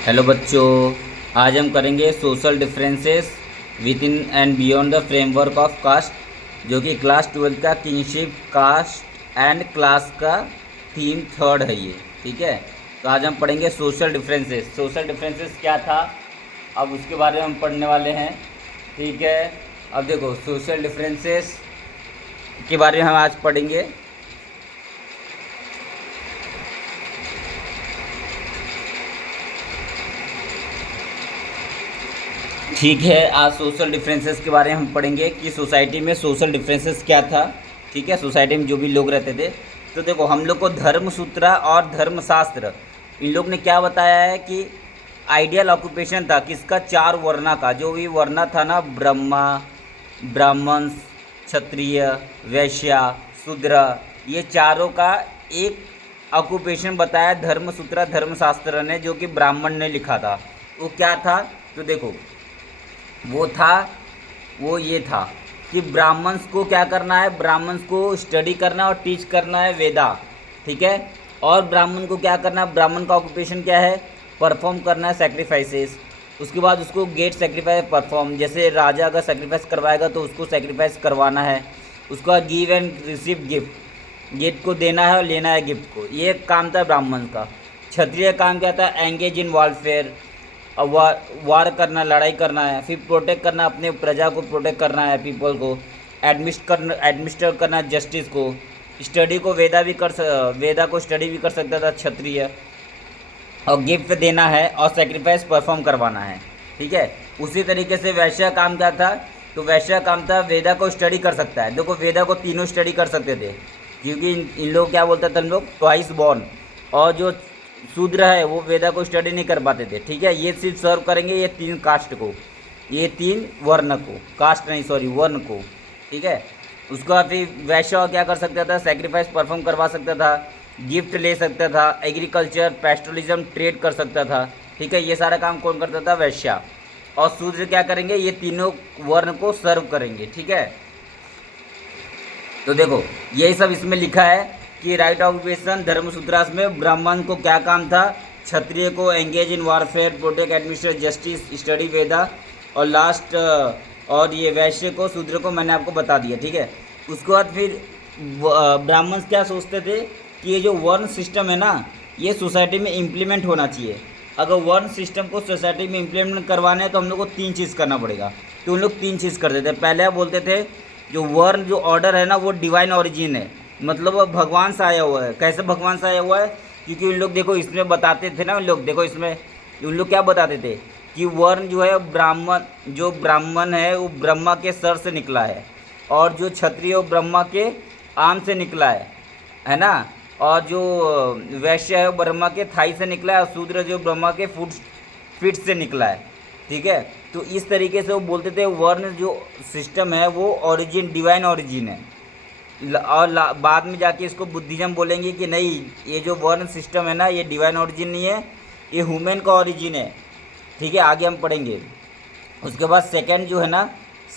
Hello बच्चों, आज हम करेंगे social differences within and beyond the framework of caste, जो कि क्लास 12 का किंगशिप कास्ट एंड क्लास का थीम थर्ड है ये। ठीक है, तो आज हम पढ़ेंगे सोशल डिफरेंसेस। सोशल डिफरेंसेस क्या था, अब उसके बारे में हम पढ़ने वाले हैं। ठीक है, अब देखो सोशल डिफरेंसेस के बारे में हम आज पढ़ेंगे। ठीक है, आज सोशल डिफरेंसेस के बारे में हम पढ़ेंगे कि सोसाइटी में सोशल डिफरेंसेस क्या था। ठीक है, सोसाइटी में जो भी लोग रहते थे, तो देखो हम लोग को धर्मसूत्र और धर्मशास्त्र इन लोग ने क्या बताया है कि आइडियल ऑक्यूपेशन था किसका, चार वर्णा का। जो भी वर्णा था ना, ब्रह्मा, ब्राह्मण, क्षत्रिय, वैश्या, शूद्र, ये चारों का एक ऑक्यूपेशन बताया धर्मसूत्र धर्मशास्त्र ने, जो कि ब्राह्मण ने लिखा था। वो क्या था, तो देखो वो था, वो ये था कि ब्राह्मण्स को क्या करना है, ब्राह्मण्स को स्टडी करना और टीच करना है वेदा। ठीक है, और ब्राह्मण को क्या करना है, ब्राह्मण का ऑक्यूपेशन क्या है, परफॉर्म करना है सैक्रिफाइसेस। उसके बाद उसको गेट सैक्रिफाइस परफॉर्म, जैसे राजा अगर सैक्रिफाइस करवाएगा तो उसको सैक्रिफाइस करवाना है। उसका give and receive gift, gift को देना है और लेना है गिफ्ट को, ये काम था ब्राह्मण का। क्षत्रिय काम क्या था, एंगेज इन वॉरफेयर, अब वार करना, लड़ाई करना है। फिर प्रोटेक्ट करना, अपने प्रजा को प्रोटेक्ट करना है, पीपल को एडमिनिस्टर करना जस्टिस को। स्टडी को वेदा को स्टडी भी कर सकता था क्षत्रिय, और गिफ्ट देना है और सेक्रीफाइस परफॉर्म करवाना है। ठीक है, उसी तरीके से वैश्य काम क्या था, तो वैश्य काम था वेदा को स्टडी कर सकता है। देखो वेदा को तीनों स्टडी कर सकते थे, क्योंकि इन लोग क्या बोलते थे, हम लोग ट्वाइस बॉर्न। और जो शूद्र है वो वेदा को स्टडी नहीं कर पाते थे। ठीक है, ये सिर्फ सर्व करेंगे ये तीन कास्ट को, ये तीन वर्ण को, कास्ट नहीं सॉरी वर्ण को। ठीक है, उसके बाद फिर वैश्य क्या कर सकता था, सेक्रीफाइस परफॉर्म करवा सकता था, गिफ्ट ले सकता था, एग्रीकल्चर पेस्टोलिज्म ट्रेड कर सकता था। ठीक है, ये सारा काम कौन करता था, वैश्य। और शूद्र क्या करेंगे, ये तीनों वर्ण को सर्व करेंगे। ठीक है, तो देखो यही सब इसमें लिखा है कि राइट ऑक्यूपेशन धर्मसूत्रास में ब्राह्मण को क्या काम था, क्षत्रिय को engage in warfare, protect, administer justice, study Veda, और लास्ट और ये वैश्य को, शूद्र को मैंने आपको बता दिया। ठीक है, उसके बाद फिर ब्राह्मण क्या सोचते थे कि ये जो वर्ण सिस्टम है ना, ये सोसाइटी में इम्प्लीमेंट होना चाहिए। अगर वर्ण सिस्टम को सोसाइटी में इम्प्लीमेंट करवाने हैं तो हम लोग को तीन चीज़ करना पड़ेगा। तो उन लोग तीन चीज़ करते थे। पहले बोलते थे जो वर्ण जो ऑर्डर है ना, वो डिवाइन ओरिजिन है, मतलब वो भगवान से आया हुआ है। कैसे भगवान से आया हुआ है, क्योंकि उन लोग देखो इसमें बताते थे ना, उन लोग देखो इसमें उन लोग क्या बताते थे कि वर्ण जो है ब्राह्मण, जो ब्राह्मण है वो ब्रह्मा के सर से निकला है, और जो क्षत्रिय वो ब्रह्मा के आम से निकला है ना, और जो वैश्य है वो ब्रह्मा के थाई से निकला है, और शूद्र जो ब्रह्मा के फीट से निकला है। ठीक है, तो इस तरीके से वो बोलते थे वर्ण जो सिस्टम है वो ओरिजिन डिवाइन ओरिजिन है। और बाद में जाके इसको बुद्धिज्म बोलेंगे कि नहीं, ये जो वर्ण सिस्टम है ना, ये डिवाइन ओरिजिन नहीं है, ये ह्यूमन का ओरिजिन है। ठीक है, आगे हम पढ़ेंगे। उसके बाद सेकंड जो है ना,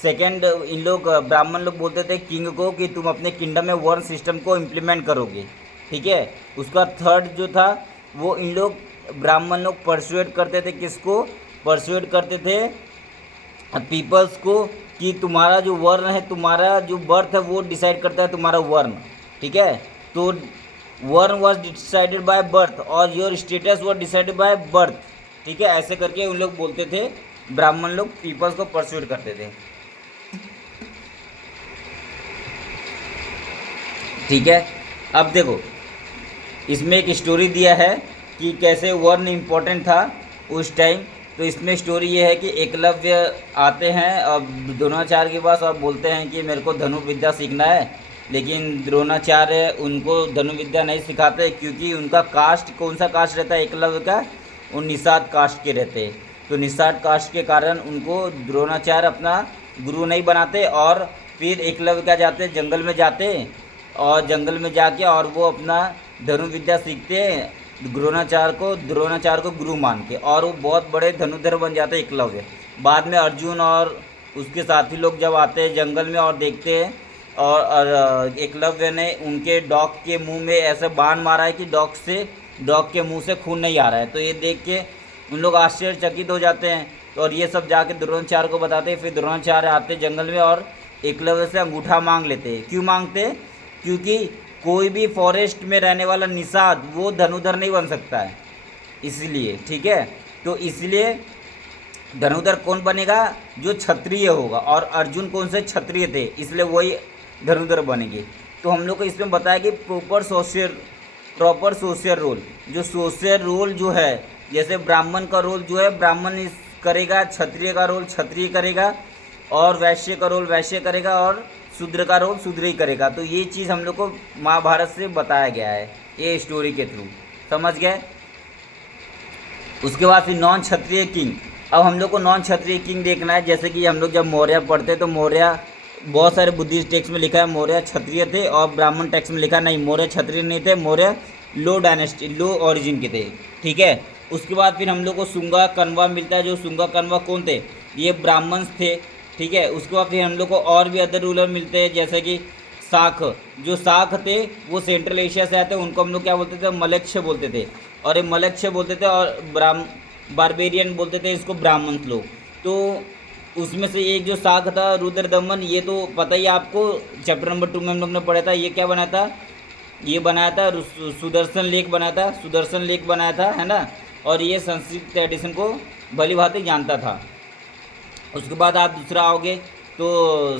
सेकंड इन लोग ब्राह्मण लोग बोलते थे किंग को कि तुम अपने किंगडम में वर्ण सिस्टम को इम्प्लीमेंट करोगे। ठीक है, उसका थर्ड जो था, वो इन लोग ब्राह्मण लोग परसुएट करते थे, किसको परसुएट करते थे, पीपल्स को, कि तुम्हारा जो वर्ण है, तुम्हारा जो बर्थ है वो डिसाइड करता है तुम्हारा वर्ण। ठीक है, तो वर्ण वॉज डिसाइडेड बाय बर्थ और your status was decided by birth. ठीक है, ऐसे करके उन लोग बोलते थे, ब्राह्मण लोग पीपल्स को परस्यूट करते थे। ठीक है, अब देखो इसमें एक स्टोरी दिया है कि कैसे वर्ण इम्पोर्टेंट था उस टाइम। तो इसमें स्टोरी ये है कि एकलव्य आते हैं और द्रोणाचार्य के पास और बोलते हैं कि मेरे को धनुर्विद्या सीखना है, लेकिन द्रोणाचार्य उनको धनुर्विद्या नहीं सिखाते, क्योंकि उनका कास्ट कौन सा कास्ट रहता है एकलव्य का, वो निषाद कास्ट के रहते। तो निषाद कास्ट के कारण उनको द्रोणाचार्य अपना गुरु नहीं बनाते, और फिर एकलव्य क्या जाते, जंगल में जाते, और जंगल में जाके और वो अपना धनुर्विद्या सीखते हैं द्रोणाचार्य को गुरु मान के, और वो बहुत बड़े धनुर्धर बन जाते हैं एकलव्य। बाद में अर्जुन और उसके साथी लोग जब आते हैं जंगल में और देखते हैं, और एकलव्य ने उनके डॉग के मुंह में ऐसे बाण मारा है कि डॉग के मुंह से खून नहीं आ रहा है। तो ये देख के उन लोग आश्चर्यचकित हो जाते हैं। तो और ये सब जाके द्रोणाचार्य को बताते हैं। फिर द्रोणाचार्य आते जंगल में और एकलव्य से अंगूठा मांग लेते हैं। क्यों मांगते? क्योंकि कोई भी फॉरेस्ट में रहने वाला निषाद वो धनुधर नहीं बन सकता है, इसलिए। ठीक है, तो इसलिए धनुधर कौन बनेगा? जो क्षत्रिय होगा। और अर्जुन कौन से क्षत्रिय थे, इसलिए वही धनुधर बनेंगे। तो हम लोग को इसमें बताया कि प्रॉपर सोशल रोल, जो सोशल रोल जो है, जैसे ब्राह्मण का रोल जो है ब्राह्मण करेगा, क्षत्रिय का रोल क्षत्रिय करेगा, और वैश्य का रोल वैश्य करेगा, और शूद्र का रोल शूद्र ही करेगा। तो ये चीज़ हम लोग को महाभारत से बताया गया है, ये स्टोरी के थ्रू। समझ गए? उसके बाद फिर नॉन क्षत्रिय किंग। अब हम लोग को नॉन क्षत्रिय किंग देखना है। जैसे कि हम लोग जब मौर्य पढ़ते तो मौर्य, बहुत सारे बुद्धिस्ट टेक्स्ट में लिखा है मौर्य क्षत्रिय थे, और ब्राह्मण टेक्स्ट में लिखा नहीं, मौर्य क्षत्रिय नहीं थे, मौर्य लो डायनेस्टी, लो ओरिजिन के थे। ठीक है, उसके बाद फिर हम लोग को शुंगा कण्वा मिलता है। जो शुंगा कण्वा कौन थे? ये ब्राह्मण थे। ठीक है, उसके बाद फिर हम लोग को और भी अदर रूलर मिलते हैं, जैसे कि शाक। जो शाक थे वो सेंट्रल एशिया से आए थे, उनको हम लोग क्या बोलते थे? मलक्ष्य बोलते थे। और ये मलक्ष्य बोलते थे, और बारबेरियन बोलते थे इसको ब्राह्मण लोग। तो उसमें से एक जो शाक था रुद्रदमन, ये तो पता ही आपको, चैप्टर नंबर 2 में हम लोग ने पढ़ा था। ये क्या बनाया था? ये बनाया था सुदर्शन लेक बनाया था, सुदर्शन लेक बनाया था, है ना। और ये संस्कृत ट्रेडिशन को भली भांति जानता था। उसके बाद आप दूसरा आओगे तो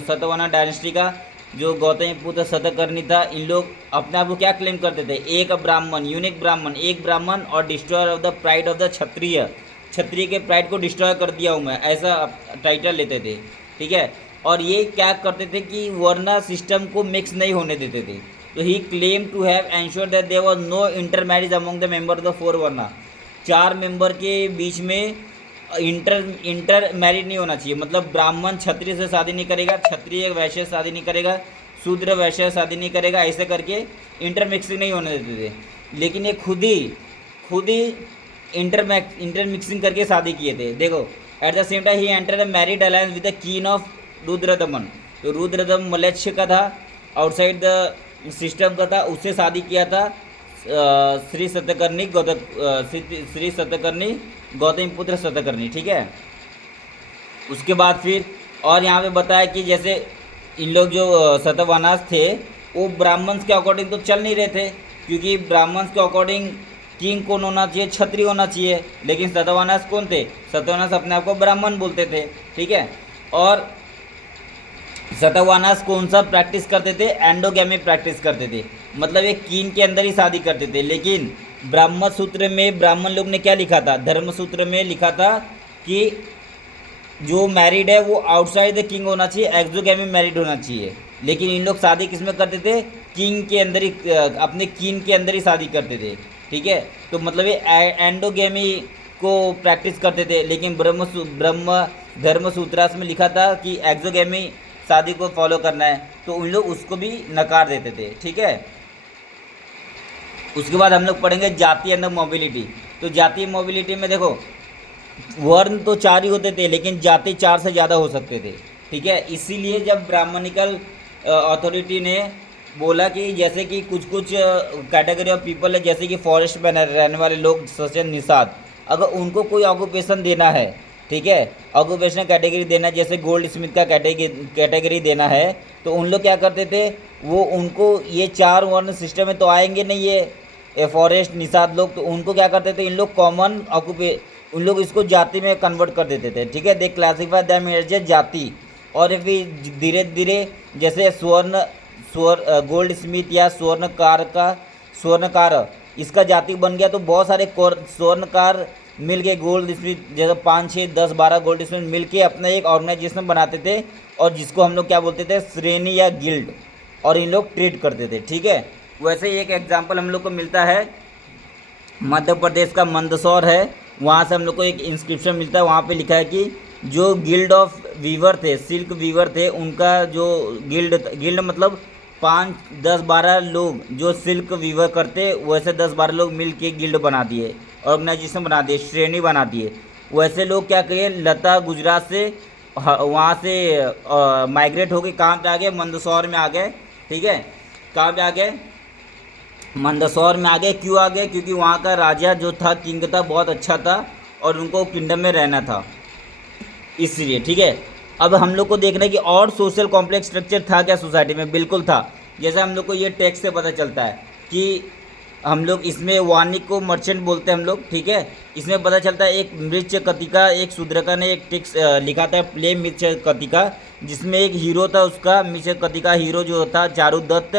सतवना डायनेस्टी का जो गौतमी पुत्र शतकर्णी था। इन लोग अपने आप को क्या क्लेम करते थे? एक ब्राह्मण, यूनिक ब्राह्मण, एक ब्राह्मण, और destroyer of the pride of the Kshatriya. Kshatriya के प्राइड को डिस्ट्रॉय कर दिया हूँ मैं, ऐसा टाइटल लेते थे। ठीक है, और ये क्या करते थे कि वर्ण सिस्टम को मिक्स नहीं होने देते थे। तो ही claim to have ensure that there was no intermarriage among the member of the 4 varna. 4 member के बीच में इंटर मैरिड नहीं होना चाहिए। मतलब ब्राह्मण क्षत्रिय से शादी नहीं करेगा, क्षत्रिय वैश्य से शादी नहीं करेगा, शूद्र वैश्य से शादी नहीं करेगा, ऐसे करके इंटर मिक्सिंग नहीं होने देते थे। लेकिन ये खुद ही इंटर मिक्सिंग करके शादी किए थे। देखो, eight the same time he enter the married alliance with the कीन ऑफ रुद्रदमन। तो रुद्रदमन मलेच्छ का था, आउटसाइड द सिस्टम का था, उससे शादी किया था श्री सतकर्णी गौतमी पुत्र शतकर्णी। ठीक है, उसके बाद फिर और यहाँ पे बताया कि जैसे इन लोग जो शतवानास थे वो ब्राह्मण्स के अकॉर्डिंग तो चल नहीं रहे थे, क्योंकि ब्राह्मण्स के अकॉर्डिंग किंग कौन होना चाहिए? क्षत्रिय होना चाहिए। लेकिन शतवानास कौन थे? शतवानास अपने आप को ब्राह्मण बोलते थे। ठीक है, और शतवानास कौन सा प्रैक्टिस करते थे? एंडोगैमी प्रैक्टिस करते थे। मतलब एक कीन के अंदर ही शादी करते थे। लेकिन ब्राह्मण सूत्र में ब्राह्मण लोग ने क्या लिखा था? धर्म सूत्र में लिखा था कि जो मैरिड है वो आउटसाइड द किंग होना चाहिए, एक्सोगैमी मैरिड होना चाहिए। लेकिन इन लोग शादी किस में करते थे? किंग के अंदर ही, अपने कीन के अंदर ही शादी करते थे। ठीक है, तो मतलब ये एंडोगैमी को प्रैक्टिस करते थे। लेकिन ब्रह्म धर्म सूत्रास में लिखा था कि एक्सोगैमी शादी को फॉलो करना है, तो उन लोग उसको भी नकार देते थे। ठीक है, उसके बाद हम लोग पढ़ेंगे जाति एंड मोबिलिटी। तो जातीय मोबिलिटी में देखो, वर्ण तो 4 ही होते थे, लेकिन जाति 4 से ज़्यादा हो सकते थे। ठीक है, इसीलिए जब ब्राह्मणिकल अथॉरिटी ने बोला कि जैसे कि कुछ कैटेगरी ऑफ पीपल है, जैसे कि फॉरेस्ट में रहने वाले लोग, सचन निषाद, अगर उनको कोई ऑक्यूपेशन देना है, ठीक है, ऑक्यूपेशनल कैटेगरी देना है, जैसे गोल्ड स्मिथ का कैटेगरी देना है, तो उन लोग क्या करते थे? वो उनको ये 4 वर्ण सिस्टम में तो आएंगे नहीं ये फॉरेस्ट निषाद लोग, तो उनको क्या करते थे? इन लोग कॉमन उन लोग इसको जाति में कन्वर्ट कर देते थे। ठीक है, दे क्लासीफाई दैम एज जाति। और फिर धीरे धीरे जैसे गोल्ड स्मिथ या स्वर्णकार इसका जाति बन गया, तो बहुत सारे स्वर्णकार मिल के गोल्ड स्मिथ जैसे 5, 6, 10, 12 गोल्ड स्मिथ मिल के अपना एक ऑर्गेनाइजेशन बनाते थे, और जिसको हम लोग क्या बोलते थे? श्रेणी या गिल्ड, और इन लोग ट्रेड करते थे। ठीक है, वैसे ही एक एग्जाम्पल हम लोग को मिलता है मध्य प्रदेश का मंदसौर है, वहाँ से हम लोग को एक इंस्क्रिप्शन मिलता है। वहाँ पे लिखा है कि जो गिल्ड ऑफ वीवर थे, सिल्क वीवर थे, उनका जो गिल्ड मतलब 5, 10, 12 लोग जो सिल्क वीवर करते, वैसे 10, 12 लोग मिल के गिल्ड बना दिए, ऑर्गेनाइजेशन बना दिए, श्रेणी बना दिए। वैसे लोग क्या किए? लता गुजरात से वहाँ से माइग्रेट होके कहाँ पे आ गए? मंदसौर में आ गए। ठीक है, कहाँ पे आ गए? मंदसौर में आ गए। क्यों आ गए? क्योंकि वहाँ का राजा जो था, किंग था, बहुत अच्छा था और उनको किंगडम में रहना था, इसलिए। ठीक है, अब हम लोग को देखना है कि और सोशल कॉम्प्लेक्स स्ट्रक्चर था क्या सोसाइटी में। बिल्कुल था। जैसे हम लोग को ये टैक्स से पता चलता है कि हम लोग इसमें वानिक को मर्चेंट बोलते हैं हम लोग। ठीक है, इसमें पता चलता है एक मृच्छ कतिका, एक शूद्रका ने एक टेक्स्ट लिखा था, प्ले मृच्छ कतिका, जिसमें एक हीरो था, उसका मृच्छ कतिका हीरो जो था चारुदत्त,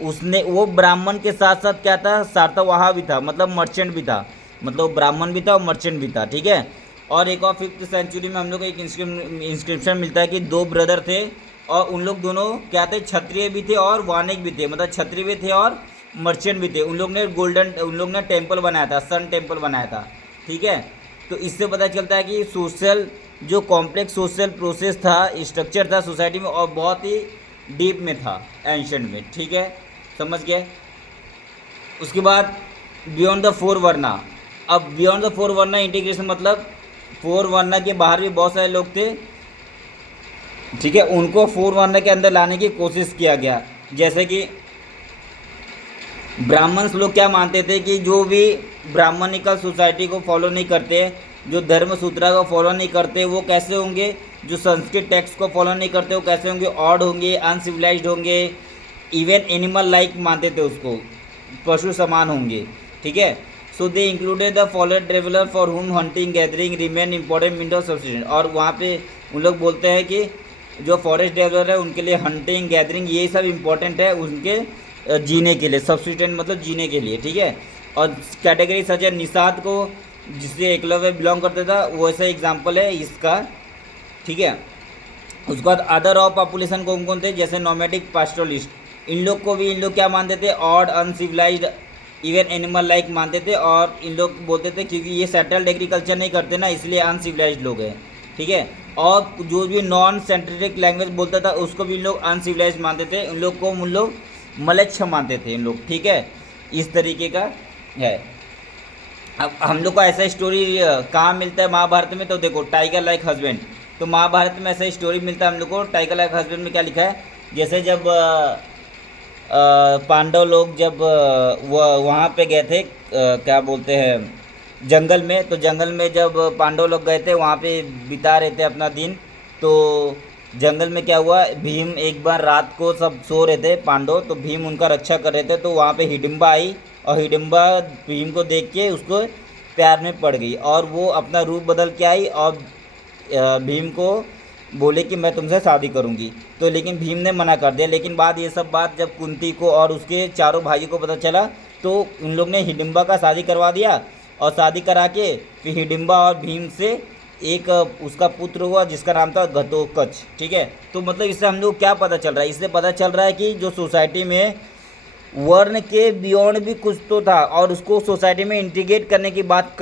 उसने वो ब्राह्मण के साथ साथ क्या था, सातवाहा भी था, मतलब मर्चेंट भी था, मतलब ब्राह्मण भी था और मर्चेंट भी था। ठीक है, और एक और 5th सेंचुरी में हम लोग को एक इंस्क्रिप्शन मिलता है कि 2 ब्रदर थे और उन लोग दोनों क्या थे, क्षत्रिय भी थे और वानिक भी थे, मतलब क्षत्रिय भी थे और मर्चेंट भी थे। उन लोग ने टेम्पल बनाया था, सन टेम्पल बनाया था। ठीक है, तो इससे पता चलता है कि सोशल जो कॉम्प्लेक्स सोशल प्रोसेस था, स्ट्रक्चर था सोसाइटी में, और बहुत ही डीप में था एंशंट में। ठीक है, समझ गए। उसके बाद बियॉन्ड द 4 वर्ना। अब बियॉन्ड द 4 वर्ना इंटीग्रेशन मतलब 4 वर्ना के बाहर भी बहुत सारे लोग थे। ठीक है, उनको 4 वर्ना के अंदर लाने की कोशिश किया गया। जैसे कि ब्राह्मण्स लोग क्या मानते थे कि जो भी ब्राह्मणिकल सोसाइटी को फॉलो नहीं करते, जो धर्म सूत्रा को फॉलो नहीं करते, वो कैसे होंगे, जो संस्कृत टेक्स्ट को फॉलो नहीं करते वो कैसे होंगे, ऑड होंगे, अनसिविलाइज्ड होंगे, इवन एनिमल लाइक मानते थे उसको, पशु समान होंगे। ठीक है, so they included the followed traveller for whom hunting gathering remain important mean of subsistence. और वहाँ पे उन लोग बोलते हैं कि जो फॉरेस्ट ट्रेवलर है उनके लिए हंटिंग गैदरिंग ये सब इंपॉर्टेंट है उनके जीने के लिए, सब्सिस्टेंट मतलब जीने के लिए। ठीक है, और कैटेगरी सच है निषाद को, जिससे एकलव्य बिलोंग करता था, वो ऐसा एग्जाम्पल है इसका। ठीक है, उसके बाद अदर ऑफ पॉपुलेशन कौन कौन थे, जैसे नोमैडिक पास्टोरलिस्ट, इन लोग को भी इन लोग क्या मानते थे, odd uncivilised even animal like मानते थे। और इन लोग बोलते थे क्योंकि ये सेटल्ड एग्रीकल्चर नहीं करते ना, इसलिए अनसिविलाइज्ड लोग हैं। ठीक है, और जो भी नॉन सेंट्रिक लैंग्वेज बोलता था उसको भी इन लोग अनसिविलाइज्ड मानते थे, उन लोग को उन लोग मलेच्छ मानते थे इन लोग। ठीक है, इस तरीके का है। अब हम लोग को ऐसा स्टोरी कहाँ मिलता है महाभारत में, तो देखो टाइगर लाइक हस्बैंड, तो महाभारत में ऐसा स्टोरी मिलता है हम लोग को। टाइगर लाइक हस्बैंड में क्या लिखा है, जैसे जब पांडव लोग जब वहाँ पे गए थे, क्या बोलते हैं, जंगल में, तो जंगल में जब पांडव लोग गए थे वहाँ पे बिता रहे थे अपना दिन, तो जंगल में क्या हुआ, भीम एक बार रात को सब सो रहे थे पांडव, तो भीम उनका रक्षा कर रहे थे, तो वहाँ पे हिडिंबा आई और हिडिंबा भीम को देख के उसको प्यार में पड़ गई और वो अपना रूप बदल के आई और भीम को बोले कि मैं तुमसे शादी करूंगी। तो लेकिन भीम ने मना कर दिया। लेकिन बाद ये सब बात जब कुंती को और उसके चारों भाइयों को पता चला, तो उन लोग ने हिडिंबा का शादी करवा दिया और शादी करा के फिर हिडिंबा और भीम से एक उसका पुत्र हुआ जिसका नाम था घटोत्कच। ठीक है, तो मतलब इससे हम लोग क्या पता चल रहा है, इससे पता चल रहा है कि जो सोसाइटी में वर्ण के बियॉन्ड भी कुछ तो था और उसको सोसाइटी में इंटीग्रेट करने की बात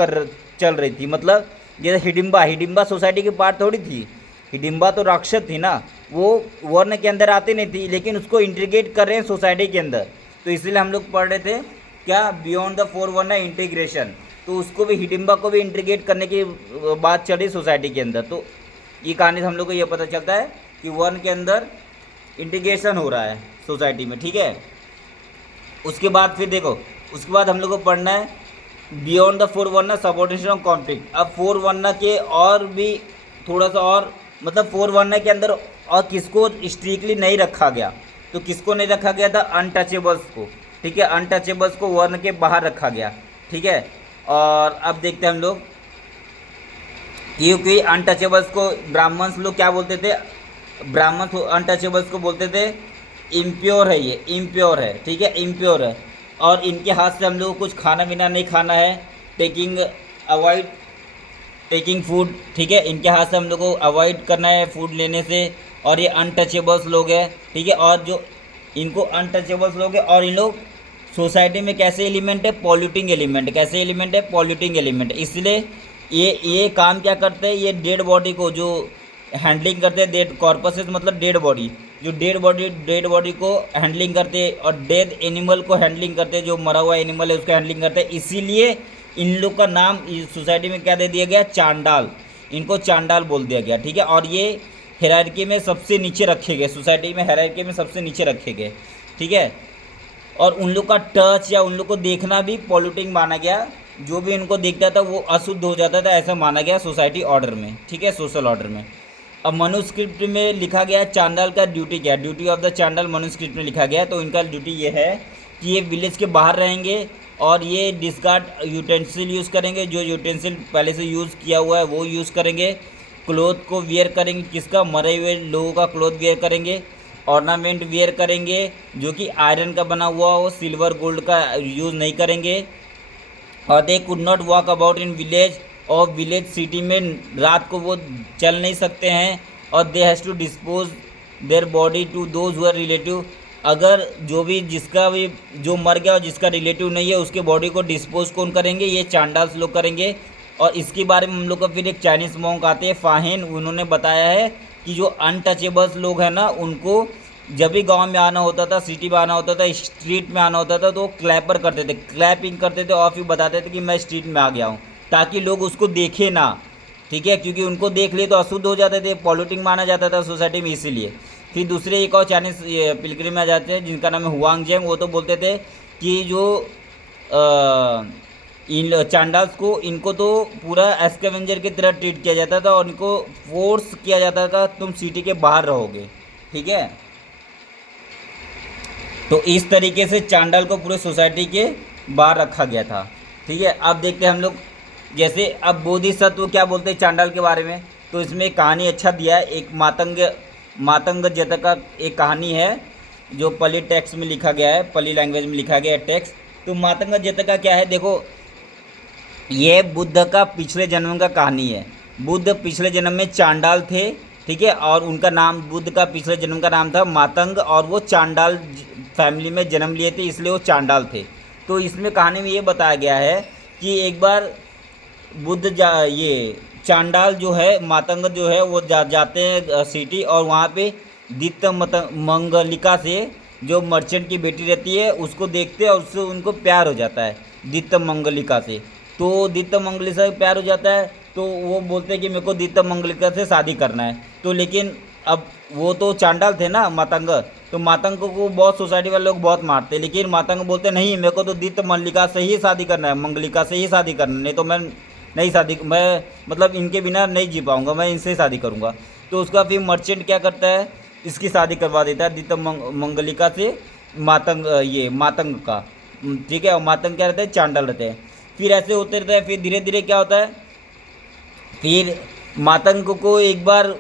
चल रही थी। मतलब जैसे हिडिंबा सोसाइटी की पार्ट थोड़ी थी, हिडिंबा तो राक्षस थी ना, वो वर्ण के अंदर आती नहीं थी, लेकिन उसको इंटीग्रेट कर रहे हैं सोसाइटी के अंदर। तो इसलिए हम लोग पढ़ रहे थे क्या, बियॉन्ड द 4 वर्ण इंटीग्रेशन, तो उसको भी हिडिंबा को भी इंटीग्रेट करने की बात चल रही सोसाइटी के अंदर। तो ये कहानी से हम लोग को ये पता चलता है कि वर्ण के अंदर इंटीग्रेशन हो रहा है सोसाइटी में। ठीक है, उसके बाद फिर देखो, उसके बाद हम लोग को पढ़ना है बियॉन्ड द 4 वर्ण सबऑर्डिनेशन ऑफ कॉन्फ्लिक्ट। अब 4 वर्ण के और भी थोड़ा सा और, मतलब 4 वर्ण के अंदर और किसको स्ट्रिक्टली नहीं रखा गया, तो किसको नहीं रखा गया था, अनटचेबल्स को। ठीक है, अनटचेबल्स को वर्ण के बाहर रखा गया। ठीक है, और अब देखते हैं हम लोग, क्योंकि अनटचेबल्स को ब्राह्मण्स लोग क्या बोलते थे, ब्राह्मण अनटचेबल्स को बोलते थे इम्प्योर है, ये इम्प्योर है। ठीक है, इम्प्योर है, और इनके हाथ से हम लोग को कुछ खाना पीना नहीं खाना है, अवॉइड टेकिंग फूड। ठीक है, इनके हाथ से हम लोग को अवॉइड करना है फूड लेने से, और ये अनटचेबल्स लोग हैं। ठीक है, और जो इनको अनटचेबल्स लोग हैं, और इन लोग सोसाइटी में कैसे एलिमेंट है, पॉल्यूटिंग एलिमेंट, कैसे एलिमेंट है, पॉल्यूटिंग एलिमेंट। इसलिए ये काम क्या करते हैं, ये डेड बॉडी को जो हैंडलिंग करते हैं, डेड कॉर्पसेस मतलब डेड बॉडी, जो डेड बॉडी को हैंडलिंग करते हैं, और डेड एनिमल को हैंडलिंग करते हैं, जो मरा हुआ एनिमल है उसको हैंडलिंग करते हैं। इसीलिए इन लोग का नाम इस सोसाइटी में क्या दे दिया गया, चांडाल, इनको चांडाल बोल दिया गया। ठीक है, और ये हायरार्की में सबसे नीचे रखे गए, सोसाइटी में हायरार्की में सबसे नीचे रखे गए। ठीक है, और उन लोग का टच या उन लोग को देखना भी पॉल्यूटिंग माना गया। जो भी उनको देखता था वो अशुद्ध हो जाता था, ऐसा माना गया सोसाइटी ऑर्डर में, ठीक है, सोशल ऑर्डर में। अब मनुस्क्रिप्ट में लिखा गया चांडाल का ड्यूटी क्या है, ड्यूटी ऑफ द चांडाल मनुस्क्रिप्ट में लिखा गया है। तो इनका ड्यूटी ये है कि ये विलेज के बाहर रहेंगे और ये डिस्कार्ड यूटेंसिल यूज़ करेंगे, जो यूटेंसिल पहले से यूज़ किया हुआ है वो यूज़ करेंगे। क्लोथ को वियर करेंगे, किसका, मरे हुए लोगों का क्लोथ वियर करेंगे। ऑर्नामेंट वियर करेंगे जो कि आयरन का बना हुआ हो, सिल्वर गोल्ड का यूज़ नहीं करेंगे। और they could not walk about in village, और विलेज सिटी में रात को वो चल नहीं सकते हैं। और they has to dispose their body to those who are relative, अगर जो भी जिसका भी जो मर गया और जिसका रिलेटिव नहीं है उसके बॉडी को डिस्पोज कौन करेंगे, ये चांडाल्स लोग करेंगे। और इसके बारे में हम लोग का फिर एक चाइनीज़ मॉन्क आते हैं फाहेन, उन्होंने बताया है कि जो अनटचेबल्स लोग हैं ना, उनको जब भी गांव में आना होता था, सिटी में आना होता था, स्ट्रीट में आना होता था, तो वो क्लैपर करते थे, क्लैपिंग करते थे और फिर बताते थे कि मैं स्ट्रीट में आ गया हूँ, ताकि लोग उसको देखे ना, ठीक है, क्योंकि उनको देख लिए तो अशुद्ध हो जाते थे, पॉल्यूटिंग माना जाता था सोसाइटी में, इसीलिए। फिर दूसरे एक और चाइनीज पिलग्रिम आ जाते हैं जिनका नाम है हुआंगजेंग, वो तो बोलते थे कि जो इन चांडाल्स को, इनको तो पूरा एस्केवेंजर की तरह ट्रीट किया जाता था और इनको फोर्स किया जाता था तुम सिटी के बाहर रहोगे, ठीक है। तो इस तरीके से चांडाल को पूरे सोसाइटी के बाहर रखा गया था, ठीक है। अब देखते हैं हम लोग, जैसे अब बोधिसत्व क्या बोलते हैं चांडाल के बारे में। तो इसमें एक कहानी अच्छा दिया है, एक मातंग जतक का एक कहानी है जो पली टेक्स्ट में लिखा गया है, पली लैंग्वेज में लिखा गया है टेक्स्ट। तो मातंग जतक का क्या है, देखो ये बुद्ध का पिछले जन्म का कहानी है। बुद्ध पिछले जन्म में चांडाल थे, ठीक है, और उनका नाम, बुद्ध का पिछले जन्म का नाम था मातंग, और वो चांडाल फैमिली में जन्म लिए थे, इसलिए वो चांडाल थे। तो इसमें कहानी में ये बताया गया है कि एक बार बुद्ध ये चांडाल जो है, मातंग जो है, वो जाते हैं सिटी, और वहाँ पे दित्य मंगलिका से, जो मर्चेंट की बेटी रहती है, उसको देखते हैं और उससे उनको प्यार हो जाता है दित्य मंगलिका से। तो दित्य मंगलिका से प्यार हो जाता है, तो वो बोलते हैं कि मेरे को दित्य मंगलिका से शादी करना है। तो लेकिन अब वो तो चांडाल थे ना मातंग, तो मातंग को बहुत सोसाइटी वाले लोग बहुत मारते हैं, लेकिन मातंग बोलते नहीं, मेरे को तो दित्य मंगलिका से ही शादी करना है, मंगलिका से ही शादी करना है, नहीं तो मैं नहीं शादी, मैं मतलब इनके बिना नहीं जी पाऊँगा, मैं इनसे शादी करूँगा। तो उसका फिर मर्चेंट क्या करता है, इसकी शादी करवा देता है दित्य मंगलिका से, मातंग ये मातंग का, ठीक है। और मातंग क्या रहते हैं, चांडाल रहते हैं। फिर ऐसे होते रहता है, फिर धीरे धीरे क्या होता है, फिर मातंग को एक बार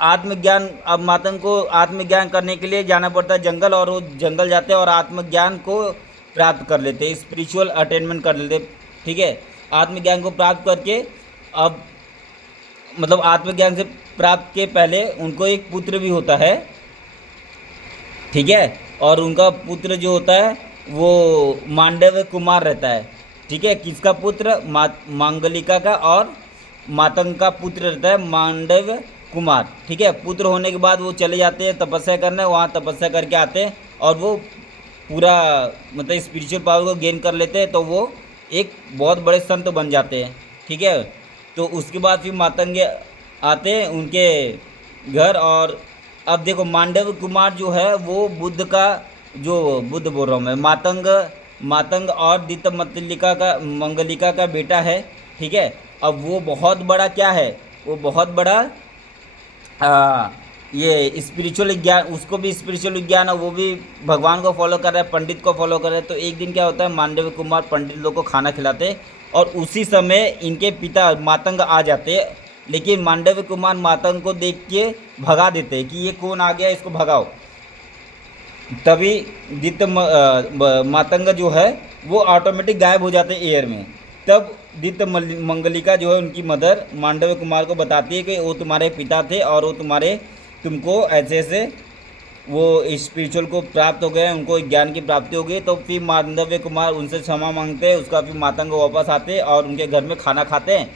आत्मज्ञान, अब मातंग को आत्मज्ञान करने के लिए जाना पड़ता है जंगल, और वो जंगल जाते हैं और आत्मज्ञान को प्राप्त कर लेते हैं, स्पिरिचुअल अटेनमेंट कर लेते, ठीक है। आत्मज्ञान को प्राप्त करके, अब मतलब आत्मज्ञान से प्राप्त के पहले उनको एक पुत्र भी होता है, ठीक है। और उनका पुत्र जो होता है वो मांडव्य कुमार रहता है, ठीक है। किसका पुत्र, मांगलिका का, और मातंग का पुत्र रहता है मांडव्य कुमार, ठीक है। पुत्र होने के बाद वो चले जाते हैं तपस्या करने, वहाँ तपस्या करके आते हैं और वो पूरा मतलब स्पिरिचुअल पावर को गेन कर लेते हैं, तो वो एक बहुत बड़े संत बन जाते हैं, ठीक है। तो उसके बाद फिर मातंग आते हैं उनके घर, और अब देखो मांडव कुमार जो है वो बुद्ध का, जो बुद्ध बोल रहा हूँ मैं, मातंग और दित्य मंगलिका का बेटा है, ठीक है। अब वो बहुत बड़ा क्या है, वो बहुत बड़ा ये स्पिरिचुअल ज्ञान, उसको भी स्पिरिचुअल विज्ञान है, वो भी भगवान को फॉलो कर रहा है, पंडित को फॉलो कर रहा है। तो एक दिन क्या होता है, मांडव्य कुमार पंडित लोग को खाना खिलाते हैं, और उसी समय इनके पिता मातंग आ जाते हैं, लेकिन मांडव्य कुमार मातंग को देख के भगा देते हैं कि ये कौन आ गया, इसको भगाओ। तभी दित्य मातंग जो है वो ऑटोमेटिक गायब हो जाते हैं एयर में। तब दित्य मंगलिका जो है उनकी मदर मांडव्य कुमार को बताती है कि वो तुम्हारे पिता थे और वो तुमको ऐसे ऐसे वो स्पिरिचुअल को प्राप्त हो गए, उनको ज्ञान की प्राप्ति हो गई। तो फिर मांडव्य कुमार उनसे क्षमा मांगते हैं, उसका फिर मातंग वापस आते हैं और उनके घर में खाना खाते हैं,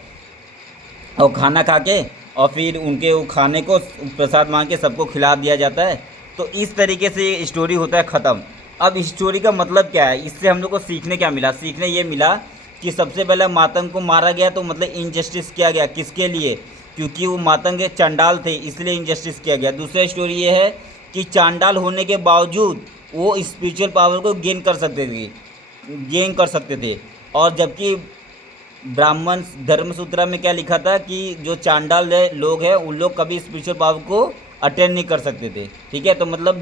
और खाना खा के और फिर उनके वो खाने को प्रसाद मांग के सबको खिला दिया जाता है। तो इस तरीके से ये स्टोरी होता है ख़त्म। अब इस स्टोरी का मतलब क्या है, इससे हम लोग को सीखने क्या मिला, सीखने ये मिला कि सबसे पहले मातंग को मारा गया, तो मतलब इनजस्टिस किया गया, किसके लिए, क्योंकि वो मातंग चांडाल थे इसलिए इनजस्टिस किया गया। दूसरा स्टोरी ये है कि चांडाल होने के बावजूद वो स्पिरिचुअल पावर को गेन कर सकते थे। और जबकि ब्राह्मण धर्मसूत्रा में क्या लिखा था कि जो चांडाल लोग हैं उन लोग कभी स्पिरिचुअल पावर को अटेंड नहीं कर सकते थे। ठीक है, तो मतलब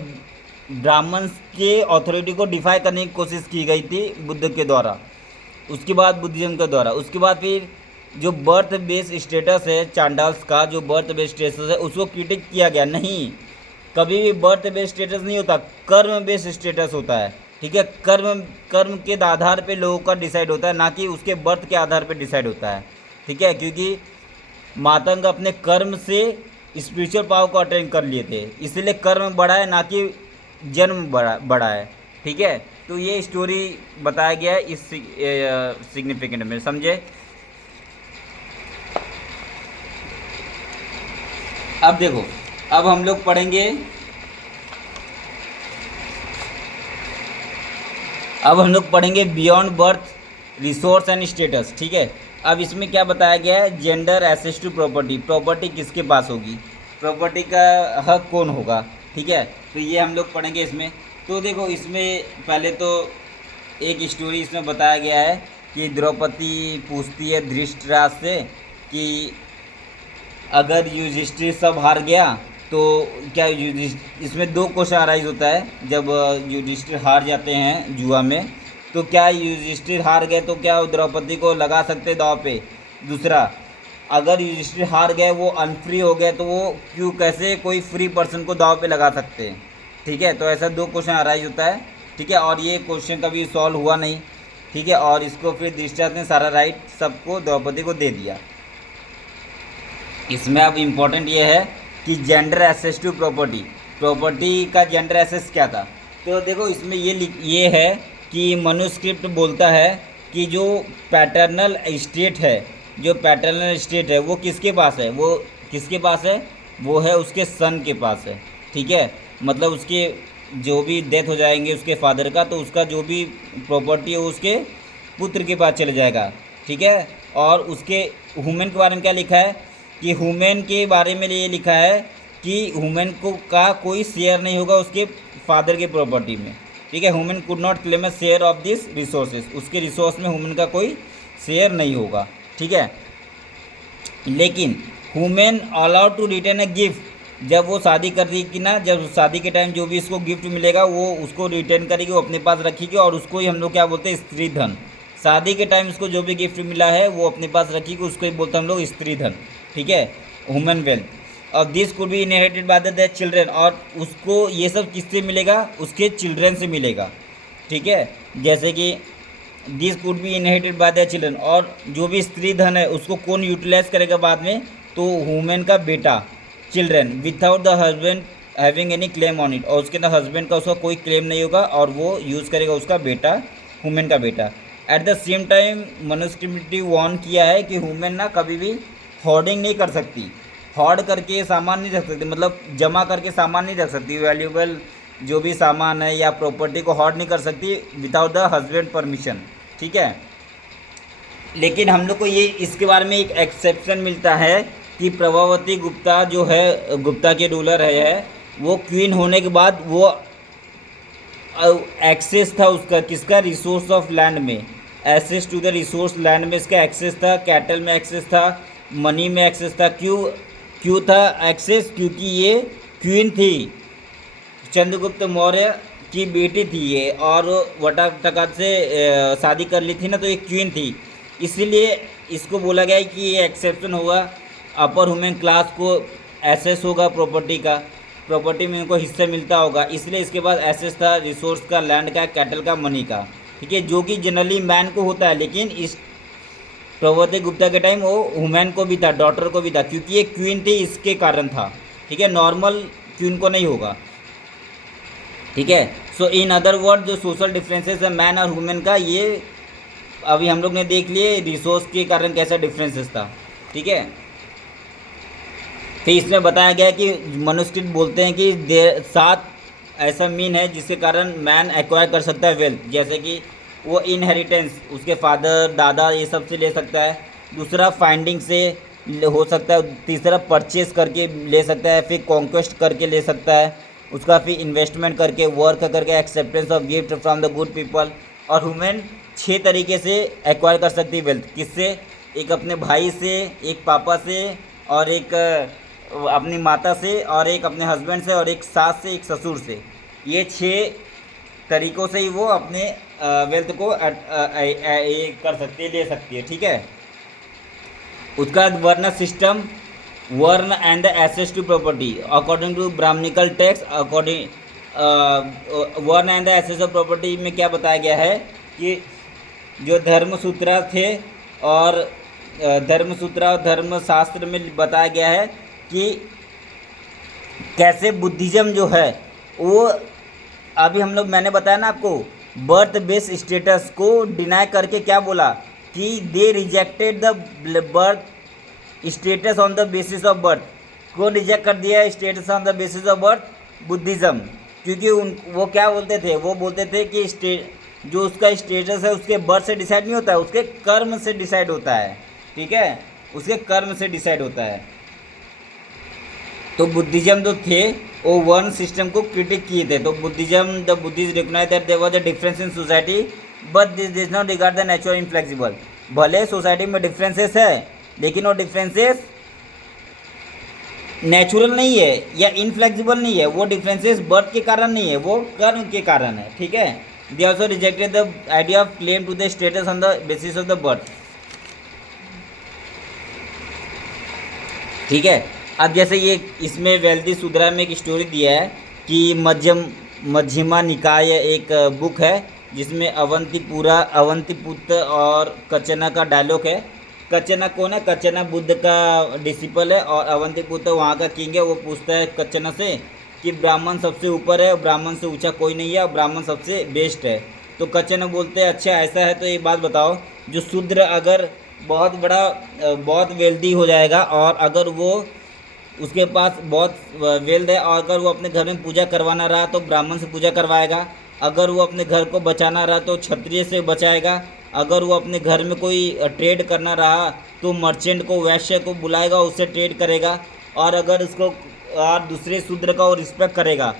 ब्राह्मण के ऑथोरिटी को डिफाई करने की कोशिश की गई थी बुद्ध के द्वारा, उसके बाद बुद्धिज्म के द्वारा। उसके बाद फिर जो बर्थ बेस स्टेटस है चांडाल्स का, जो बर्थ बेस स्टेटस है उसको क्रिटिक किया गया। नहीं, कभी भी बर्थ बेस स्टेटस नहीं होता, कर्म बेस स्टेटस होता है। ठीक है, कर्म कर्म के आधार पे लोगों का डिसाइड होता है, ना कि उसके बर्थ के आधार पे डिसाइड होता है। ठीक है, क्योंकि मातंग अपने कर्म से स्पिरिचुअल पावर को अटेंड कर लिए थे, इसलिए कर्म बड़ा है ना कि जन्म बड़ा है। ठीक है, तो ये स्टोरी बताया गया है इस सिग्निफिकेंट में, समझे। अब देखो, अब हम लोग पढ़ेंगे, beyond birth resource and status. ठीक है, अब इसमें क्या बताया गया है, gender access to property, property किसके पास होगी, प्रॉपर्टी का हक कौन होगा। ठीक है, तो ये हम लोग पढ़ेंगे इसमें। तो देखो, इसमें पहले तो एक स्टोरी इसमें बताया गया है कि द्रौपदी पूछती है धृतराष्ट्र से कि अगर युधिष्ठिर सब हार गया तो क्या इसमें दो क्वेश्चन अराइज होता है जब युधिष्ठिर हार जाते हैं जुआ में, तो क्या युधिष्ठिर हार गए तो क्या द्रौपदी को लगा सकते दाव पे। दूसरा, अगर युधिष्ठिर हार गए, वो अनफ्री हो गए, तो वो क्यों कैसे कोई फ्री पर्सन को दाव पे लगा सकते हैं। ठीक है, तो ऐसा दो क्वेश्चन अराइज होता है। ठीक है, और ये क्वेश्चन कभी सॉल्व हुआ नहीं। ठीक है, और इसको फिर धृतराष्ट्र ने सारा राइट सबको द्रौपदी को दे दिया। इसमें अब इम्पोर्टेंट ये है कि gender access to property, property का जेंडर एसेस क्या था। तो देखो, इसमें ये है कि मनुस्क्रिप्ट बोलता है कि जो पैटर्नल स्टेट है, वो किसके पास है, वो है उसके सन के पास है। ठीक है, मतलब उसके जो भी डेथ हो जाएंगे उसके फादर का, तो उसका जो भी प्रॉपर्टी है उसके पुत्र के पास चले जाएगा। ठीक है, और उसके वुमेन के बारे में क्या लिखा है कि वुमेन के बारे में ये लिखा है कि वुमेन को का कोई शेयर नहीं होगा उसके फादर के प्रॉपर्टी में। ठीक है, women could not claim a share of this resources, उसके रिसोर्स में वुमेन का कोई शेयर नहीं होगा। ठीक है, लेकिन women allowed to return a gift, जब वो शादी कर रही कि ना, जब शादी के टाइम जो भी इसको गिफ्ट मिलेगा वो उसको रिटर्न करेगी, वो अपने पास रखेगी, और उसको ही हम लोग क्या बोलते हैं, स्त्री धन। शादी के टाइम उसको जो भी गिफ्ट मिला है वो अपने पास रखेगी, उसको ही बोलते हैं हम लोग स्त्री धन। ठीक है, ह्यूमन वेल्थ। और this could be inherited by the children, और उसको ये सब किससे मिलेगा, उसके चिल्ड्रेन से मिलेगा। ठीक है, जैसे कि this could be inherited by the children, और जो भी स्त्री धन है उसको कौन यूटिलाइज करेगा बाद में, तो वुमेन का बेटा, children, without the husband having any claim on it, और उसके अंदर हस्बैंड का उसका कोई क्लेम नहीं होगा, और वो यूज़ करेगा उसका बेटा, वुमेन का बेटा। At the same time manuscript warn किया है कि वुमेन ना कभी भी होर्डिंग नहीं कर सकती, होर्ड करके सामान नहीं रख सकती, मतलब जमा करके सामान नहीं रख सकती, वैल्यूएबल जो भी सामान है या प्रॉपर्टी को होर्ड नहीं कर सकती विदाउट द हस्बैंड परमिशन। ठीक है, लेकिन हम लोग को ये इसके बारे में एक एक्सेप्शन मिलता है कि प्रभावती गुप्ता जो है, गुप्ता के रूलर है, वो क्वीन होने के बाद वो एक्सेस था उसका, किसका, रिसोर्स ऑफ लैंड में, access to the resource land में इसका एक्सेस था, कैटल में एक्सेस था, मनी में एक्सेस था। क्यों था एक्सेस, क्योंकि ये क्वीन थी, चंद्रगुप्त मौर्य की बेटी थी ये, और वटाटका से शादी कर ली थी ना, तो ये क्वीन थी, इसीलिए इसको बोला गया है कि ये एक्सेप्शन होगा, अपर ह्यूमन क्लास को एसेस होगा प्रॉपर्टी का, प्रॉपर्टी में उनको हिस्सा मिलता होगा, इसलिए इसके पास एसेस था रिसोर्स का, लैंड का, कैटल का, मनी का। ठीक है, जो कि जनरली मैन को होता है, लेकिन इस प्रभावती गुप्ता के टाइम वो वुमेन को भी था, डॉटर को भी था, क्योंकि ये क्वीन थी इसके कारण था। ठीक है, नॉर्मल क्वीन को नहीं होगा। ठीक है, सो इन अदर वर्ड जो सोशल डिफरेंसेस है मैन और वुमेन का, ये अभी हम लोग ने देख लिए रिसोर्स के कारण कैसा डिफरेंसेस था। ठीक है, फिर इसमें बताया गया कि मनुस्क्रिप्ट बोलते हैं कि 7 ऐसा मीन है जिसके कारण मैन एक्वायर कर सकता है वेल्थ, जैसे कि वो इनहेरिटेंस उसके फादर दादा ये सब से ले सकता है, दूसरा फाइंडिंग से हो सकता है, तीसरा परचेस करके ले सकता है, फिर कॉन्क्वेस्ट करके ले सकता है, उसका फिर इन्वेस्टमेंट करके, वर्क करके, acceptance of gift from the good people. और वुमेन 6 तरीके से एक्वायर कर सकती है वेल्थ। किससे? एक अपने भाई से, एक पापा से, और एक अपनी माता से, और एक अपने हस्बैंड से, और एक सास से, एक ससुर से। ये 6 तरीक़ों से ही वो अपने वेल्थ को कर सकती है, ले सकती है। ठीक है। उसका varna system, varna and the access to property according to Brahmanical text. Varna and the access of property में क्या बताया गया है कि जो धर्मसूत्र थे और धर्मसूत्र और धर्मशास्त्र में बताया गया है कि कैसे बुद्धिज़्म जो है वो, अभी हम लोग, मैंने बताया ना आपको, बर्थ बेस स्टेटस को डिनाई करके क्या बोला कि they rejected the birth status on the basis of birth. को रिजेक्ट कर दिया status on the basis of birth? Buddhism. क्योंकि वो क्या बोलते थे? वो बोलते थे कि जो उसका स्टेटस है उसके बर्थ से डिसाइड नहीं होता है, उसके कर्म से डिसाइड होता है। ठीक है, उसके कर्म से डिसाइड होता है। तो बुद्धिज़्म जो थे वो वर्ण सिस्टम को क्रिटिक किए थे। तो Buddhism, the Buddhist recognise that there was a difference in society but this does not regard the nature inflexible. भले सोसाइटी में डिफरेंसेस है लेकिन वो डिफरेंसेस नेचुरल नहीं है या इनफ्लेक्सिबल नहीं है। वो डिफरेंसेस बर्थ के कारण नहीं है, वो कर्म के कारण है। ठीक है। They also rejected the idea of claim to the status on the basis of the birth. ठीक है। अब जैसे ये इसमें वेल्दी सुधरा में एक स्टोरी दिया है कि मध्यमा निकाय एक बुक है जिसमें अवंतीपुत्र और कचना का डायलॉग है। कचना कौन है? कचना बुद्ध का डिसिपल है और अवंतीपुत्र वहाँ का किंग है। वो पूछता है कचना से कि ब्राह्मण सबसे ऊपर है, ब्राह्मण से ऊंचा कोई नहीं है और ब्राह्मण सबसे बेस्ट है। तो कचना बोलते हैं अच्छा ऐसा है तो एक बात बताओ, जो शूद्र अगर बहुत वेल्दी हो जाएगा और अगर वो उसके पास बहुत वेल्थ है और अगर वो अपने घर में पूजा करवाना रहा तो ब्राह्मण से पूजा करवाएगा, अगर वो अपने घर को बचाना रहा तो क्षत्रिय से बचाएगा, अगर वो अपने घर में कोई ट्रेड करना रहा तो मर्चेंट को, वैश्य को बुलाएगा, उससे ट्रेड करेगा, और अगर उसको और दूसरे शूद्र का वो रिस्पेक्ट करेगा।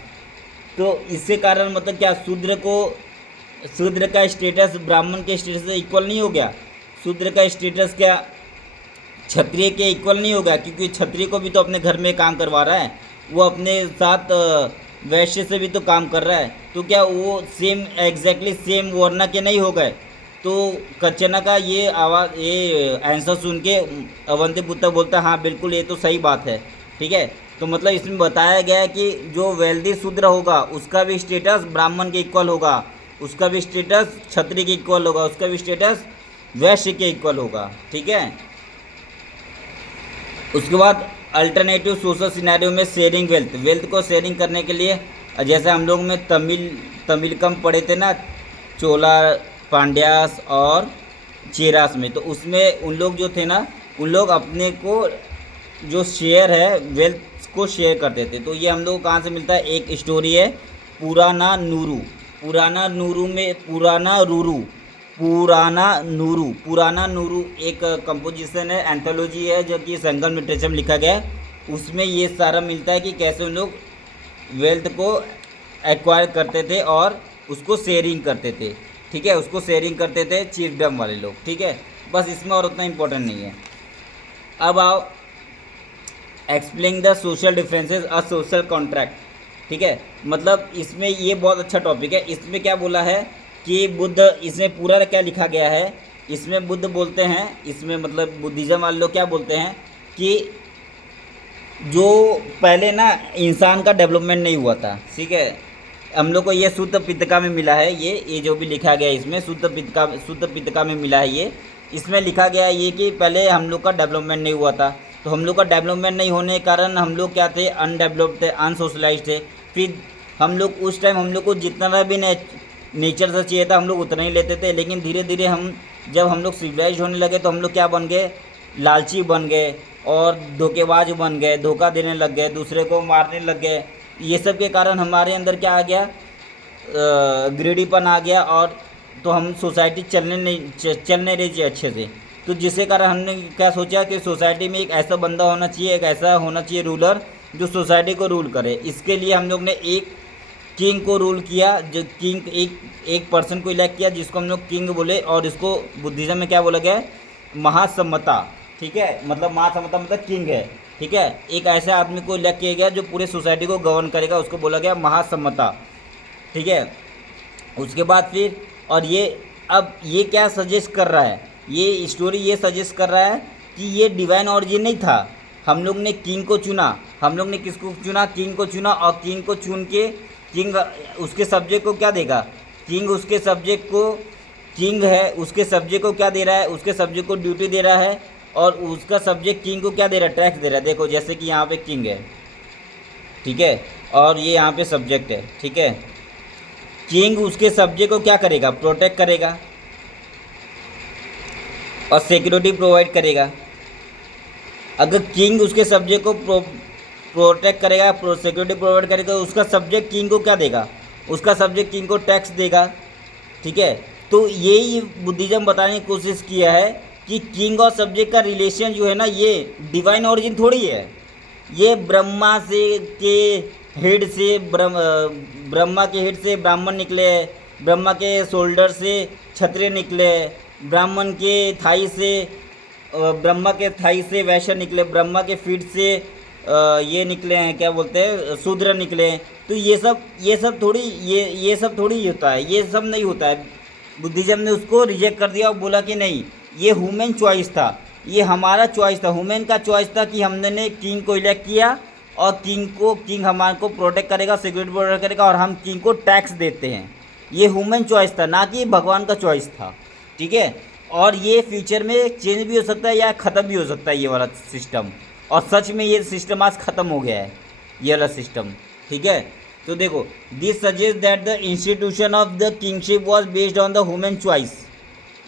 तो इससे कारण मतलब क्या, शूद्र का स्टेटस ब्राह्मण के स्टेटस से इक्वल नहीं हो गया? शूद्र का स्टेटस क्या क्षत्रिय के इक्वल नहीं होगा? क्योंकि क्षत्रिय को भी तो अपने घर में काम करवा रहा है, वो अपने साथ वैश्य से भी तो काम कर रहा है। तो क्या वो सेम एग्जैक्टली सेम वर्ण के नहीं हो गए? तो कचना का ये आंसर सुन के अवंतीपुत्र बोलता हाँ बिल्कुल ये तो सही बात है। ठीक है। तो मतलब इसमें बताया गया है कि जो वेल्दी शूद्र होगा उसका भी स्टेटस ब्राह्मण के इक्वल होगा, उसका भी स्टेटस क्षत्रिय के इक्वल होगा, उसका भी स्टेटस वैश्य के इक्वल होगा। ठीक है। उसके बाद अल्टरनेटिव सोशल सिनेरियो में शेयरिंग वेल्थ को शेयरिंग करने के लिए, जैसे हम लोग में तमिलकम पढ़े थे ना, चोला, पांड्यास और चेरास में, तो उसमें उन लोग जो थे ना, उन लोग अपने को जो शेयर है वेल्थ को शेयर करते थे। तो ये हम लोग कहाँ से मिलता है? एक स्टोरी है पुराना नूरू एक कंपोजिशन है, एंथोलॉजी है जो कि संगम लिटरेचर में लिखा गया है। उसमें ये सारा मिलता है कि कैसे उन लोग वेल्थ को एक्वायर करते थे और उसको शेयरिंग करते थे। ठीक है, उसको शेयरिंग करते थे चीफडम वाले लोग। ठीक है, बस इसमें और उतना इम्पोर्टेंट नहीं है। अब आओ explain the social differences a social contract. ठीक है, मतलब इसमें ये बहुत अच्छा टॉपिक है। इसमें क्या बोला है कि बुद्ध, इसमें पूरा क्या लिखा गया है, इसमें बुद्ध बोलते हैं, इसमें मतलब बुद्धिज़्म वाले लोग क्या बोलते हैं कि जो पहले ना इंसान का डेवलपमेंट नहीं हुआ था। ठीक है, हम लोग को ये सूत्र पिटका में मिला है, ये जो भी लिखा गया है इसमें सूत्र पिटका में मिला है। ये इसमें लिखा गया है ये कि पहले हम लोग का डेवलपमेंट नहीं हुआ था, तो हम लोग का डेवलपमेंट नहीं होने के कारण हम लोग क्या थे, अनडेवलप्ड थे, अनसोशलाइज थे। फिर हम लोग उस टाइम हम लोग को जितना भी नेचर से चाहिए था हम लोग उतना ही लेते थे, लेकिन धीरे धीरे जब हम लोग सिविलाइज होने लगे तो हम लोग क्या बन गए, लालची बन गए और धोखेबाज बन गए, धोखा देने लग गए, दूसरे को मारने लग गए। ये सब के कारण हमारे अंदर क्या आ गया, ग्रीडीपन आ गया, और तो हम सोसाइटी चल नहीं रही थी अच्छे से। तो जिसके कारण हमने क्या सोचा कि सोसाइटी में एक ऐसा बंदा होना चाहिए, एक ऐसा होना चाहिए रूलर जो सोसाइटी को रूल करे। इसके लिए हम लोग ने एक किंग को रूल किया, जो किंग एक पर्सन को इलेक्ट किया जिसको हम लोग किंग बोले, और इसको बुद्धिज़्म में क्या बोला गया है, महासम्मता। ठीक है, मतलब महासम्मता मतलब किंग है। ठीक है, एक ऐसे आदमी को इलेक्ट किया गया जो पूरे सोसाइटी को गवर्न करेगा, उसको बोला गया महासम्मता। ठीक है, उसके बाद फिर, और ये अब ये क्या सजेस्ट कर रहा है, ये स्टोरी ये सजेस्ट कर रहा है कि ये डिवाइन ऑरिजिन नहीं था। हम लोग ने किंग को चुना, हम लोग ने किसको चुना, किंग को चुना, और किंग को चुन के किंग उसके सब्जेक्ट को क्या देगा, किंग उसके सब्जेक्ट को, किंग है उसके सब्जेक्ट को क्या दे रहा है, उसके सब्जेक्ट को ड्यूटी दे रहा है, और उसका सब्जेक्ट किंग को क्या दे रहा है, टैक्स दे रहा है। देखो जैसे कि यहाँ पे किंग है, ठीक है, और ये यहाँ पे सब्जेक्ट है। ठीक है, किंग उसके सब्जेक्ट को क्या करेगा, प्रोटेक्ट करेगा और सिक्योरिटी प्रोवाइड करेगा। अगर किंग उसके सब्जेक्ट को प्रोटेक्ट करेगा, सिक्योरिटी प्रोवाइड करेगा, तो उसका सब्जेक्ट किंग को क्या देगा, उसका सब्जेक्ट किंग को टैक्स देगा। ठीक है, तो यही बुद्धिज़्म बताने की कोशिश किया है कि किंग और सब्जेक्ट का रिलेशन जो है ना, ये डिवाइन ओरिजिन थोड़ी है। ये ब्रह्मा से के हेड से ब्रह्मा के हेड से ब्राह्मण निकले, ब्रह्मा के शोल्डर से क्षत्रिय निकले, ब्राह्मण के थाई से ब्रह्मा के थाई से वैश्य निकले, ब्रह्मा के फीट से ये निकले हैं, क्या बोलते हैं, शूद्र निकले। तो ये सब थोड़ी ये सब थोड़ी होता है, ये सब नहीं होता है। बुद्धिज़्म ने उसको रिजेक्ट कर दिया और बोला कि नहीं, ये ह्यूमन चॉइस था, ये हमारा चॉइस था, ह्यूमन का चॉइस था कि हमने किंग को इलेक्ट किया, और किंग हमारे को प्रोटेक्ट करेगा, सिक्योरिटी प्रोटेक्ट करेगा, और हम किंग को टैक्स देते हैं। ये ह्यूमन चॉइस था, ना कि भगवान का चॉइस था। ठीक है, और ये फ्यूचर में चेंज भी हो सकता है या ख़त्म भी हो सकता है ये वाला सिस्टम, और सच में ये सिस्टम आज ख़त्म हो गया है, ये वाला सिस्टम। ठीक है, तो देखो, this suggest that the institution of the kingship was based on the human choice.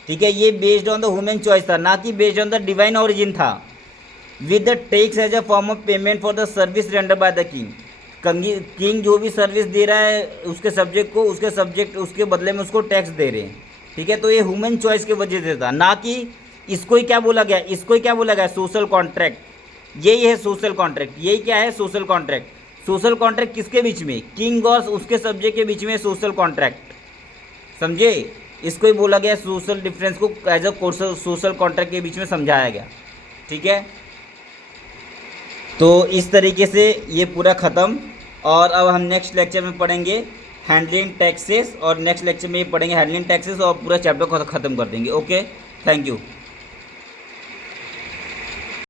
ठीक है, ये based on the human choice था, ना कि based on the divine origin था। With the tax as a form of payment for the service render by the king. King जो भी service दे रहा है उसके सब्जेक्ट को, उसके सब्जेक्ट उसके बदले में उसको टैक्स दे रहे हैं। ठीक है, तो ये ह्यूमन चॉइस की वजह से था, ना कि इसको ही क्या बोला गया, इसको ही क्या बोला गया, सोशल कॉन्ट्रैक्ट। यही है सोशल कॉन्ट्रैक्ट, यही क्या है, सोशल कॉन्ट्रैक्ट। सोशल कॉन्ट्रैक्ट किसके बीच में, किंग और उसके सब्जेक्ट के बीच में सोशल कॉन्ट्रैक्ट, समझे। इसको ही बोला गया, सोशल डिफरेंस को एज अ सोशल कॉन्ट्रैक्ट के बीच में समझाया गया। ठीक है, तो इस तरीके से ये पूरा ख़त्म। और अब हम नेक्स्ट लेक्चर में पढ़ेंगे हैंडलिंग टैक्सेस, और नेक्स्ट लेक्चर में ये पढ़ेंगे हैंडलिंग टैक्सेस, और पूरा चैप्टर को ख़त्म कर देंगे। Okay, thank you.